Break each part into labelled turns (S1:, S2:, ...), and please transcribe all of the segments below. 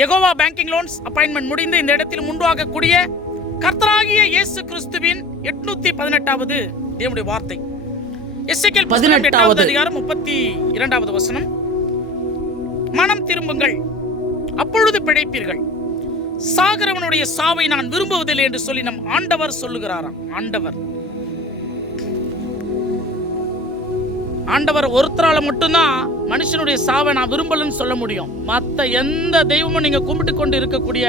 S1: Jehovah banking loans appointment முடிந்து இந்த இடத்தில் முன்பாகக்கூடிய கர்த்தராகிய இயேசு கிறிஸ்துவின் எட்நூத்தி பதினெட்டாவது தேவனுடைய வார்த்தை. எஸ்ஐகேல் பதினெட்டாவது.
S2: பதினெட்டாவது.
S1: அதிகாரம் முப்பத்தி இரண்டாவது வசனம். மனம் திரும்புங்கள் அப்பொழுது பிழைப்பீர்கள். சாகிறவனுடைய சாவை நான் விரும்புவதில்லை என்று சொல்லி நம் ஆண்டவர் சொல்லுகிறாராம். ஆண்டவர். ஆண்டவர் ஒருத்தரால மட்டும்தான் மனுஷனுடைய சாவை நான் விரும்பலன்னு சொல்ல முடியும். மற்ற எந்த தெய்வமும் நீங்க கும்பிட்டு கொண்டு இருக்கக்கூடிய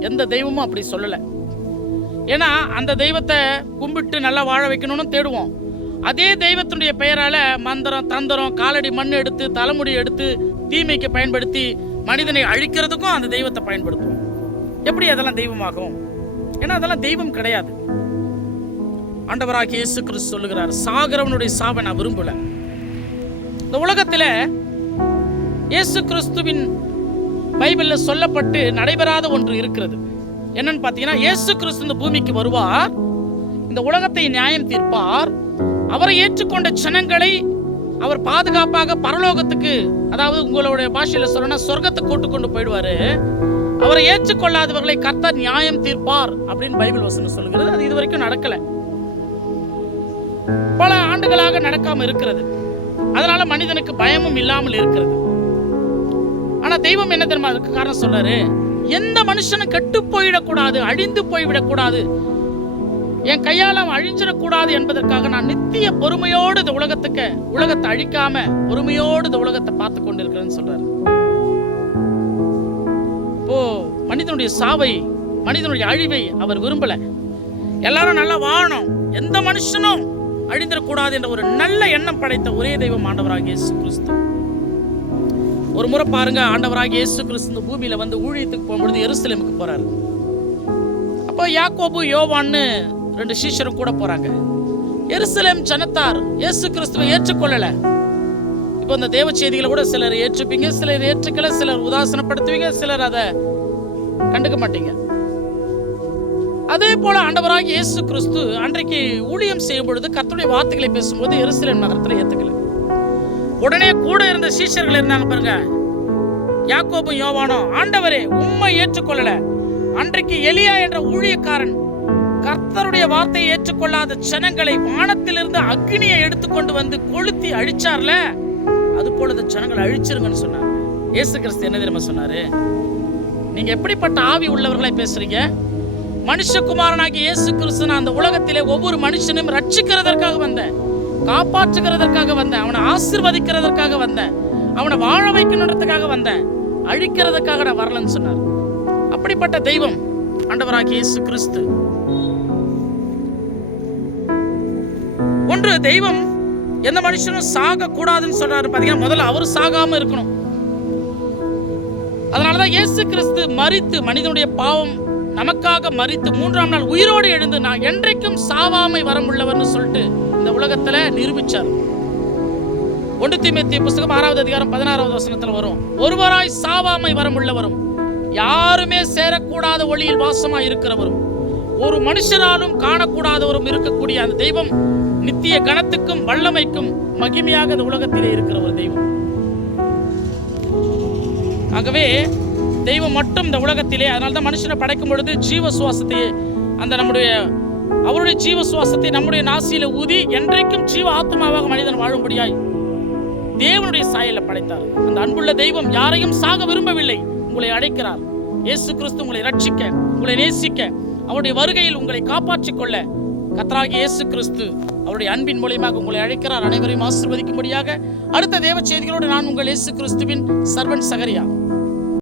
S1: எந்த தெய்வமும் அப்படி சொல்லலை. ஏன்னா அந்த தெய்வத்தை கும்பிட்டு நல்லா வாழ வைக்கணும்னு தேடுவோம். அதே தெய்வத்தினுடைய பெயரால மந்திரம் தந்திரம் காலடி மண் எடுத்து தலைமுடி எடுத்து தீமைக்கு பயன்படுத்தி மனிதனை அழிக்கிறதுக்கும் அந்த தெய்வத்தை பயன்படுத்துவோம். எப்படி அதெல்லாம் தெய்வமாகும்? ஏன்னா அதெல்லாம் தெய்வம் கிடையாது. ஆண்டவராக இயேசு கிறிஸ்து சொல்லுகிறார் சாகிறவனுடைய சாவை நான் விரும்பலை. இந்த உலகத்தில் இயேசு கிறிஸ்துவின் பைபிளில் சொல்லப்பட்டு நடைபெறாத ஒன்று இருக்கிறது. என்னன்னு பார்த்தீங்கன்னா இயேசு கிறிஸ்து இந்த பூமிக்கு வருவார் இந்த உலகத்தை நியாயம் தீர்ப்பார் அவரை ஏற்றுக்கொண்ட ஜனங்களை அவர் பாதுகாப்பாக பரலோகத்துக்கு அதாவது உங்களுடைய பாஷையில சொல்லணும்னா சொர்க்கத்தை கூட்டு கொண்டு போயிடுவாரு. அவரை ஏற்றுக்கொள்ளாதவர்களை கர்த்தர் நியாயம் தீர்ப்பார் அப்படின்னு பைபிள் வசனம் சொல்லுகிறது. அது இது வரைக்கும் நடக்கல. பல ஆண்டுகளாக நடக்காம இருக்கிறது. அதனால மனிதனுக்கு பயமும் இல்லாமல் இருக்கிறது. ஆனா தெய்வம் என்ன தெரியுமா அதுக்கு காரணம் சொல்றாரு? எந்த மனுஷனும் கெட்டு போயிடக்கூடாது அழிந்து போய்விடக்கூடாது. என் கையால் அவன் அழிஞ்சிடக்கூடாது என்பதற்காக நான் நித்திய பொறுமையோடு இந்த உலகத்துக்கு உலகத்தை அழிக்காம பொறுமையோடு இந்த உலகத்தை பார்த்து கொண்டிருக்கிறேன்னு சொல்றாரு. இப்போ மனிதனுடைய சாவை மனிதனுடைய அழிவை அவர் விரும்பல. எல்லாரும் நல்லா வாழணும். எந்த மனுஷனும் அழிந்திடக்கூடாது என்ற ஒரு நல்ல எண்ணம் படைத்த ஒரே தெய்வம் ஆண்டவராக இயேசு கிறிஸ்து. ஒரு முறை பாருங்க ஆண்டவராக இயேசு கிறிஸ்து இந்த பூமியில வந்து ஊழியத்துக்கு போகும்பொழுது எருசலேமுக்கு போறாரு. அப்போ யாக்கோபு யோவான்னு ரெண்டு சீஷரும் கூட போறாங்க. எருசலேம் ஜனத்தார் இயேசு கிறிஸ்துவை ஏற்றுக்கொள்ளல. இப்போ இந்த தேவ செய்திகளை கூட சிலர் ஏற்றுப்பீங்க சிலர் ஏற்றுக்கல சிலர் உதாசனப்படுத்துவீங்க சிலர் அதை கண்டுக்க மாட்டீங்க. அதே போல ஆண்டவராக இயேசு கிறிஸ்து அன்றைக்கு ஊழியம் செய்யும் பொழுது கர்த்தருடைய வார்த்தைகளை பேசும்போது எருசலேம் நகரத்தில் ஏற்றுக்கல உடனே கூட இருந்த சீஷர்கள் இருந்தாங்க பாருங்க. யாக்கோபும் யோவானோ ஆண்டவரே உம்மை ஏற்றுக்கொள்ளல. அன்றைக்கு எலியா என்ற ஊழியக்காரன் கர்த்தருடைய வார்த்தையை ஏற்றுக்கொள்ளாத ஜனங்களை வானத்திலிருந்து அக்னியை எடுத்துக்கொண்டு வந்து கொளுத்தி அழிச்சார்ல? அது போல இந்த ஜனங்களை அழிச்சிருங்கன்னு சொன்னார் இயேசு கிறிஸ்து என்ன தெரியுமா சொன்னாரு? நீங்க எப்படிப்பட்ட ஆவி உள்ளவர்களை பேசுறீங்க? மனுஷகுமாரனாகிய இயேசு கிறிஸ்து நான் அந்த உலகத்திலே ஒவ்வொரு மனுஷனையும் ரட்சிக்கிறதற்காக வந்தேன் காப்பாற்றுகிறதற்காக வந்தேன் அவனை ஆசிர்வதிக்கிறதற்காக வந்தேன் அவனை வாழ வைக்கணுன்றதுக்காக வந்தேன் அழிக்கிறதுக்காக நான் வரலன்னு சொன்னார். அப்படிப்பட்ட தெய்வம் ஆண்டவராகிய இயேசு கிறிஸ்து ஒன்று தெய்வம் எந்த மனுஷனும் சாக கூடாதுன்னு சொல்றாரு. பாத்தீங்கன்னா முதல்ல அவர் சாகாம இருக்கணும். அதனாலதான் இயேசு கிறிஸ்து மறித்து மனிதனுடைய பாவம் நமக்காக மறித்து மூன்றாம் நாள் உயிரோடு எழுந்து நான் என்றைக்கும் சாவாமை வரமுள்ளவர்னு சொல்லிட்டு இந்த உலகத்துல நிரூபிச்சார். ஒன்று தீமேத்திய புஸ்தகம் ஆறாவது அதிகாரம் பதினாறாவது வசனத்தில் வரும். ஒருவராய் சாவாமை வரமுள்ளவரும் யாருமே சேரக்கூடாத ஒளியில் வாசமாய் இருக்கிறவரும் ஒரு மனுஷனாலும் காணக்கூடாதவரும் இருக்கக்கூடிய அந்த தெய்வம் நித்திய கணத்துக்கும் வல்லமைக்கும் மகிமையாக இந்த உலகத்திலே இருக்கிற ஒரு தெய்வம். ஆகவே தெய்வம் மட்டும் இந்த உலகத்திலே அதனால தான் மனுஷனை படைக்கும் பொழுது ஜீவ சுவாசத்தை அந்த நம்முடைய அவருடைய ஜீவ சுவாசத்தை நம்முடைய நாசியில ஊதி என்றைக்கும் ஜீவ ஆத்மாவாக மனிதன் வாழும்படியாய் தேவனுடைய சாயல படைத்தார். அந்த அன்புள்ள தெய்வம் யாரையும் சாக விரும்பவில்லை. உங்களை அழைக்கிறார் இயேசு கிறிஸ்து உங்களை ரட்சிக்க உங்களை நேசிக்க அவருடைய வருகையில் உங்களை காப்பாற்றிக் கொள்ள கத்தராகிய இயேசு கிறிஸ்து அவருடைய அன்பின் மூலியமாக உங்களை அழைக்கிறார். அனைவரையும் ஆசிர்வதிக்கும்படியாக அடுத்த தேவ செய்திகளோடு நான் உங்கள் இயேசு கிறிஸ்துவின் சர்வன் சகரியா.